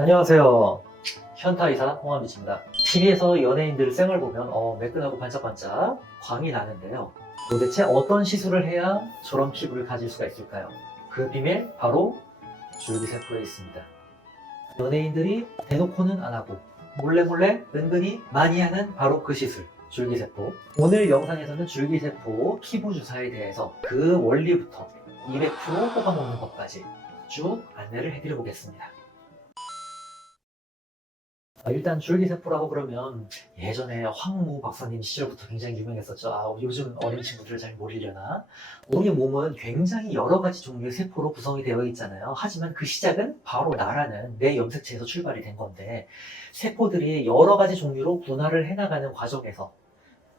안녕하세요. 현타의사 홍한빛입니다. TV에서 연예인들 생얼 보면 매끈하고 반짝반짝 광이 나는데요. 도대체 어떤 시술을 해야 저런 피부를 가질 수가 있을까요? 그 비밀 바로 줄기세포에 있습니다. 연예인들이 대놓고는 안 하고 몰래 은근히 많이 하는 바로 그 시술, 줄기세포. 오늘 영상에서는 줄기세포 피부 주사에 대해서 그 원리부터 200% 뽑아먹는 것까지 쭉 안내를 해드려 보겠습니다. 일단 줄기세포라고 그러면 예전에 황무 박사님 시절부터 굉장히 유명했었죠. 요즘 어린 친구들은 잘 모르려나. 우리 몸은 굉장히 여러 가지 종류의 세포로 구성이 되어 있잖아요. 하지만 그 시작은 바로 나라는 내 염색체에서 출발이 된 건데, 세포들이 여러 가지 종류로 분할을 해나가는 과정에서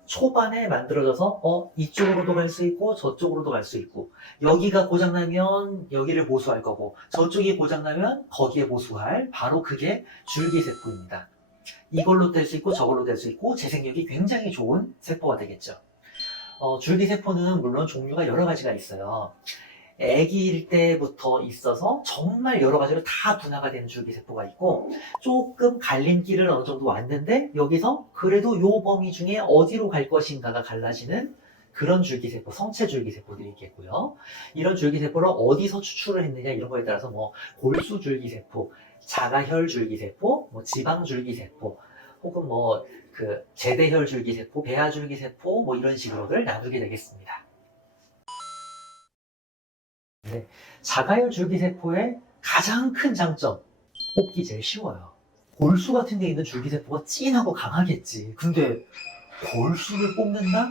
초반에 만들어져서 이쪽으로도 갈 수 있고 저쪽으로도 갈 수 있고, 여기가 고장나면 여기를 보수할 거고 저쪽이 고장나면 거기에 보수할, 바로 그게 줄기세포입니다. 이걸로 될 수 있고 저걸로 될 수 있고 재생력이 굉장히 좋은 세포가 되겠죠. 줄기세포는 물론 종류가 여러 가지가 있어요. 아기일 때부터 있어서 정말 여러 가지로 다 분화가 되는 줄기세포가 있고, 조금 갈림길을 어느 정도 왔는데 여기서 그래도 요 범위 중에 어디로 갈 것인가가 갈라지는 그런 줄기세포, 성체 줄기세포들이 있겠고요. 이런 줄기세포를 어디서 추출을 했느냐 이런 거에 따라서 골수 줄기세포, 자가혈 줄기세포, 지방 줄기세포, 혹은 제대혈 줄기세포, 배아 줄기세포 이런 식으로들 나누게 되겠습니다. 네, 자가열 줄기세포의 가장 큰 장점, 뽑기 제일 쉬워요. 골수 같은 데 있는 줄기세포가 진하고 강하겠지. 근데 골수를 뽑는다?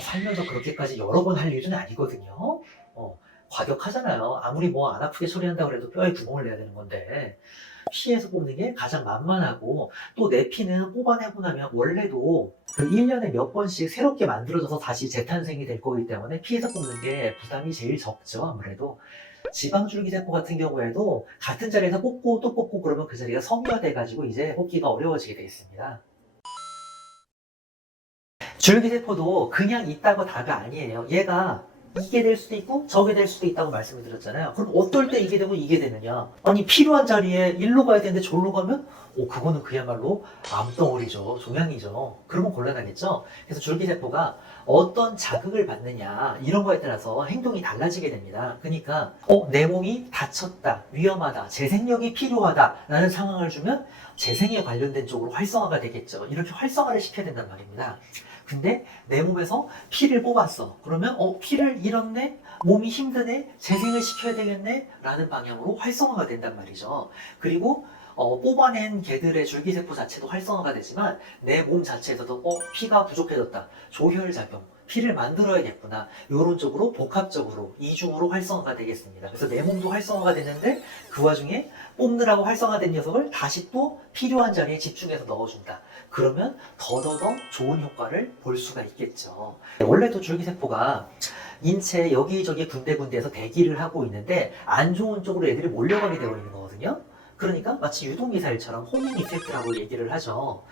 살면서 그렇게까지 여러 번 할 일은 아니거든요. 과격하잖아요. 아무리 안 아프게 처리한다고 해도 뼈에 구멍을 내야 되는 건데, 피에서 뽑는 게 가장 만만하고, 또 내 피는 뽑아내고 나면 원래도 그 1년에 몇 번씩 새롭게 만들어져서 다시 재탄생이 될 거기 때문에 피에서 뽑는 게 부담이 제일 적죠. 아무래도 지방줄기세포 같은 경우에도 같은 자리에서 뽑고 또 뽑고 그러면 그 자리가 섬유화돼 가지고 이제 뽑기가 어려워지게 되어 있습니다. 줄기세포도 그냥 있다고 다가 아니에요. 얘가 이게 될 수도 있고 저게 될 수도 있다고 말씀을 드렸잖아요. 그럼 어떨 때 이게 되고 이게 되느냐? 아니, 필요한 자리에 일로 가야 되는데 저로 가면 그거는 그야말로 암덩어리죠. 종양이죠. 그러면 곤란하겠죠. 그래서 줄기세포가 어떤 자극을 받느냐 이런 거에 따라서 행동이 달라지게 됩니다. 그러니까 내 몸이 다쳤다, 위험하다, 재생력이 필요하다 라는 상황을 주면 재생에 관련된 쪽으로 활성화가 되겠죠. 이렇게 활성화를 시켜야 된단 말입니다. 근데 내 몸에서 피를 뽑았어. 그러면 피를 잃었네? 몸이 힘드네? 재생을 시켜야 되겠네? 라는 방향으로 활성화가 된단 말이죠. 그리고 뽑아낸 개들의 줄기세포 자체도 활성화가 되지만 내 몸 자체에서도 피가 부족해졌다. 조혈작용, 피를 만들어야겠구나. 이런 쪽으로 복합적으로 이중으로 활성화가 되겠습니다. 그래서 내 몸도 활성화가 되는데 그 와중에 뽑느라고 활성화된 녀석을 다시 또 필요한 자리에 집중해서 넣어준다. 그러면 더더더 좋은 효과를 볼 수가 있겠죠. 원래도 줄기세포가 인체 여기저기 군데군데에서 대기를 하고 있는데 안 좋은 쪽으로 애들이 몰려가게 되어 있는 거거든요. 그러니까 마치 유동미사일처럼 호밍 이펙트라고 얘기를 하죠.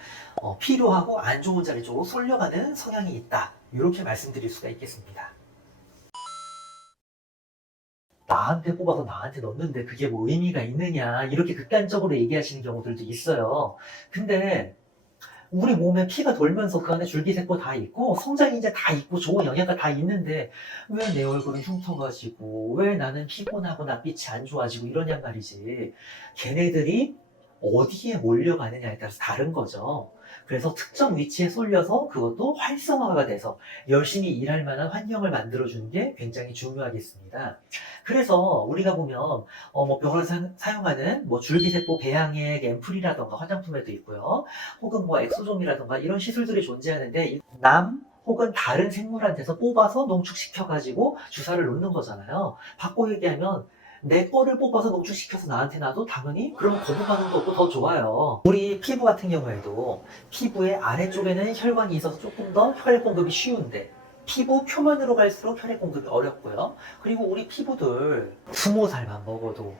필요하고 안 좋은 자리 쪽으로 쏠려가는 성향이 있다. 이렇게 말씀드릴 수가 있겠습니다. 나한테 뽑아서 나한테 넣는데 그게 의미가 있느냐, 이렇게 극단적으로 얘기하시는 경우들도 있어요. 근데 우리 몸에 피가 돌면서 그 안에 줄기세포 다 있고 성장인자 다 있고 좋은 영양가 다 있는데 왜 내 얼굴은 흉터가지고, 왜 나는 피곤하고 낯빛이 안 좋아지고 이러냔 말이지. 걔네들이 어디에 몰려가느냐에 따라서 다른 거죠. 그래서 특정 위치에 쏠려서 그것도 활성화가 돼서 열심히 일할 만한 환경을 만들어주는 게 굉장히 중요하겠습니다. 그래서 우리가 보면 병원에서 사용하는 줄기세포 배양액 앰플이라던가 화장품에도 있고요. 혹은 엑소솜이라던가 이런 시술들이 존재하는데, 남 혹은 다른 생물한테서 뽑아서 농축시켜가지고 주사를 놓는 거잖아요. 바꿔 얘기하면 내 거를 뽑아서 농축시켜서 나한테 놔도 당연히 그런 거부 반응도 없고 더 좋아요. 우리 피부 같은 경우에도 피부의 아래쪽에는 혈관이 있어서 조금 더 혈액 공급이 쉬운데, 피부 표면으로 갈수록 혈액 공급이 어렵고요. 그리고 우리 피부들 20살만 먹어도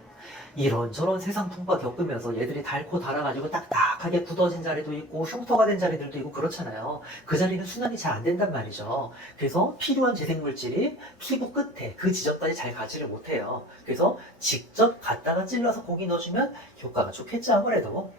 이런저런 세상 풍파 겪으면서 얘들이 닳고 닳아가지고 딱딱하게 굳어진 자리도 있고 흉터가 된 자리들도 있고 그렇잖아요. 그 자리는 순환이 잘 안 된단 말이죠. 그래서 필요한 재생물질이 피부 끝에 그 지점까지 잘 가지를 못해요. 그래서 직접 갖다가 찔러서 고기 넣어주면 효과가 좋겠죠, 아무래도.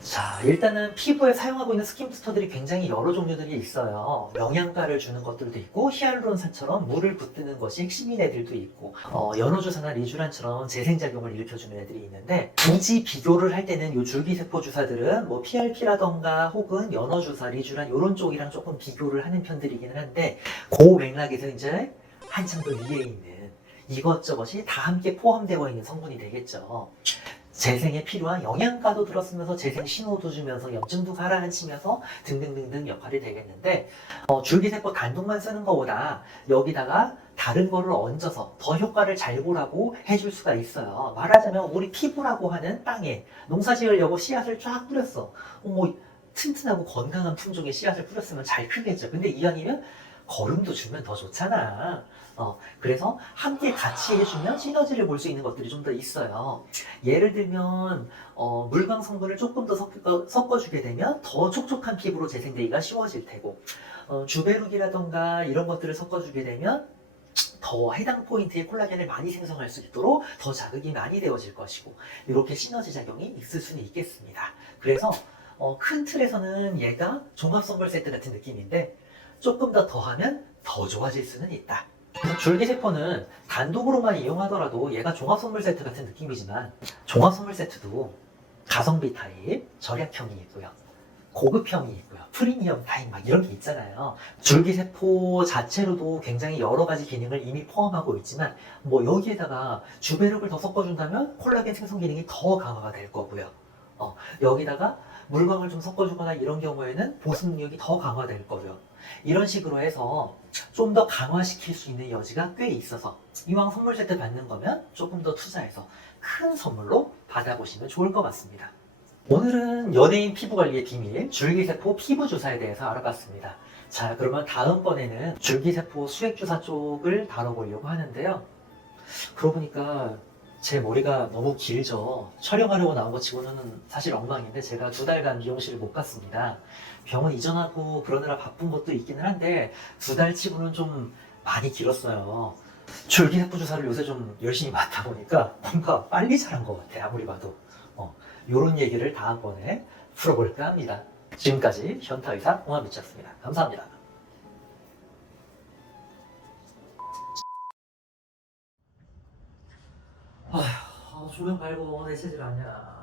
자, 일단은 피부에 사용하고 있는 스킨부스터들이 굉장히 여러 종류들이 있어요. 영양가를 주는 것들도 있고 히알루론산처럼 물을 붓드는 것이 핵심인 애들도 있고 연어주사나 리쥬란처럼 재생작용을 일으켜주는 애들이 있는데 굳이 비교를 할 때는 이 줄기세포 주사들은 뭐 PRP라던가 혹은 연어주사, 리쥬란 이런 쪽이랑 조금 비교를 하는 편들이기는 한데 그 맥락에서 이제 한참 더 위에 있는 이것저것이 다 함께 포함되어 있는 성분이 되겠죠. 재생에 필요한 영양가도 들었으면서 재생 신호도 주면서 염증도 가라앉히면서 등등등등 역할이 되겠는데 줄기세포 단독만 쓰는 것보다 여기다가 다른 거를 얹어서 더 효과를 잘 보라고 해줄 수가 있어요. 말하자면 우리 피부라고 하는 땅에 농사 지으려고 씨앗을 쫙 뿌렸어. 뭐 튼튼하고 건강한 품종의 씨앗을 뿌렸으면 잘 크겠죠. 근데 이왕이면 거름도 주면 더 좋잖아. 그래서 함께 같이 해주면 시너지를 볼 수 있는 것들이 좀 더 있어요. 예를 들면 물광 성분을 조금 더 섞어주게 되면 더 촉촉한 피부로 재생되기가 쉬워질 테고 주베룩이라던가 이런 것들을 섞어주게 되면 더 해당 포인트의 콜라겐을 많이 생성할 수 있도록 더 자극이 많이 되어질 것이고 이렇게 시너지 작용이 있을 수는 있겠습니다. 그래서 큰 틀에서는 얘가 종합선물 세트 같은 느낌인데 조금 더 더하면 더 좋아질 수는 있다. 그래서 줄기세포는 단독으로만 이용하더라도 얘가 종합선물 세트 같은 느낌이지만 종합선물 세트도 가성비 타입, 절약형이 있고요. 고급형이 있고요. 프리미엄 타입 막 이런 게 있잖아요. 줄기세포 자체로도 굉장히 여러 가지 기능을 이미 포함하고 있지만 뭐 여기에다가 주베룩을 더 섞어준다면 콜라겐 생성 기능이 더 강화가 될 거고요. 여기다가 물광을 좀 섞어주거나 이런 경우에는 보습 능력이 더 강화될 거고요. 이런 식으로 해서 좀 더 강화시킬 수 있는 여지가 꽤 있어서 이왕 선물 세트 받는 거면 조금 더 투자해서 큰 선물로 받아보시면 좋을 것 같습니다. 오늘은 연예인 피부관리의 비밀, 줄기세포 피부주사에 대해서 알아봤습니다. 자, 그러면 다음번에는 줄기세포 수액주사 쪽을 다뤄보려고 하는데요. 그러고 보니까 제 머리가 너무 길죠. 촬영하려고 나온 것 치고는 사실 엉망인데 제가 2달간 미용실을 못 갔습니다. 병원 이전하고 그러느라 바쁜 것도 있기는 한데 2달 치고는 좀 많이 길었어요. 줄기세포 주사를 요새 좀 열심히 맞다 보니까 뭔가 빨리 자란 것 같아, 아무리 봐도. 요런 얘기를 다음번에 풀어볼까 합니다. 지금까지 현타의사 홍한미치였습니다. 감사합니다. 조명 밝고 내 체질 아니야.